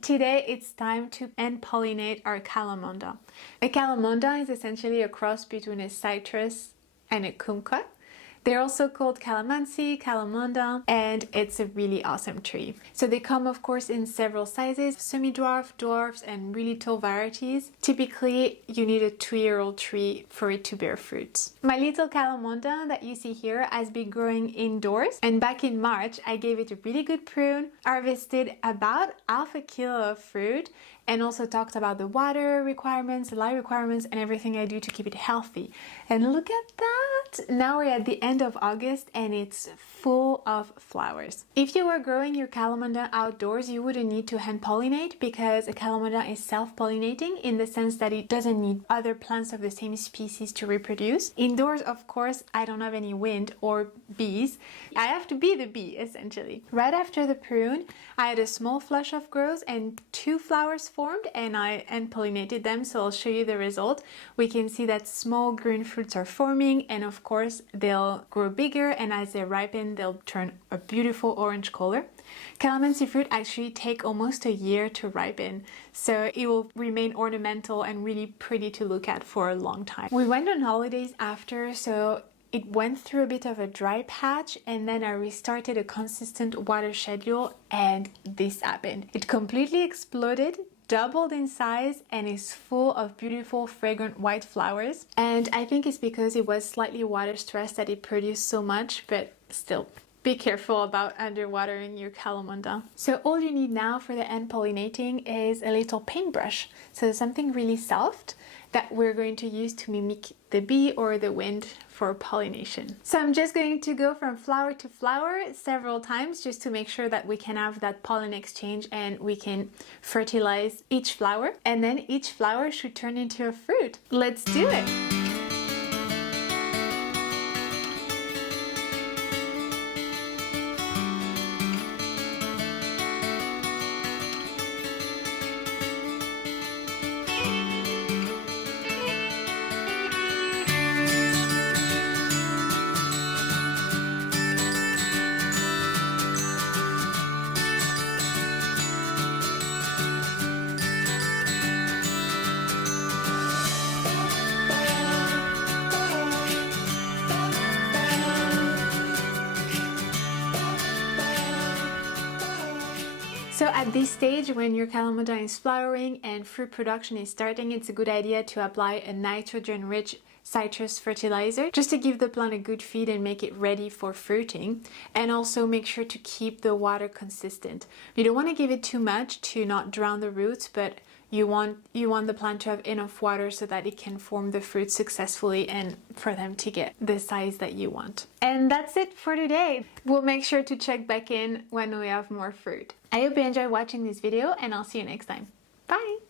today it's time to end pollinate our Calomondin. A Calomondin is essentially a cross between a citrus and a kumquat. They're also called Calamansi, Calomondin, and it's a really awesome tree. So they come, of course, in several sizes, semi-dwarf, dwarfs, and really tall varieties. Typically, you need a 2-year-old tree for it to bear fruit. My little Calomondin that you see here has been growing indoors, and back in March, I gave it a really good prune, harvested about half a kilo of fruit, and also talked about the water requirements, the light requirements, and everything I do to keep it healthy. And look at that! Now we're at the end of August and it's full of flowers. If you were growing your Calomondin outdoors, you wouldn't need to hand pollinate because a Calomondin is self-pollinating in the sense that it doesn't need other plants of the same species to reproduce. Indoors, of course, I don't have any wind or bees. I have to be the bee, essentially. Right after the prune, I had a small flush of growth and 2 flowers formed, and I hand pollinated them, so I'll show you the result. We can see that small green fruits are forming, and of course they'll grow bigger, and as they ripen they'll turn a beautiful orange color. Calamansi fruit actually take almost a year to ripen, so it will remain ornamental and really pretty to look at for a long time. We went on holidays after, so it went through a bit of a dry patch, and then I restarted a consistent water schedule and this happened. It completely exploded, doubled in size, and is full of beautiful fragrant white flowers. And I think it's because it was slightly water stressed that it produced so much, but still, be careful about underwatering your Calomondin. So all you need now for the end pollinating is a little paintbrush. So something really soft that we're going to use to mimic the bee or the wind for pollination. So I'm just going to go from flower to flower several times just to make sure that we can have that pollen exchange and we can fertilize each flower. And then each flower should turn into a fruit. Let's do it! So at this stage, when your Calomondin is flowering and fruit production is starting, it's a good idea to apply a nitrogen-rich citrus fertilizer just to give the plant a good feed and make it ready for fruiting. And also make sure to keep the water consistent. You don't want to give it too much to not drown the roots, but you want the plant to have enough water so that it can form the fruit successfully and for them to get the size that you want. And that's it for today. We'll make sure to check back in when we have more fruit. I hope you enjoyed watching this video, and I'll see you next time. Bye!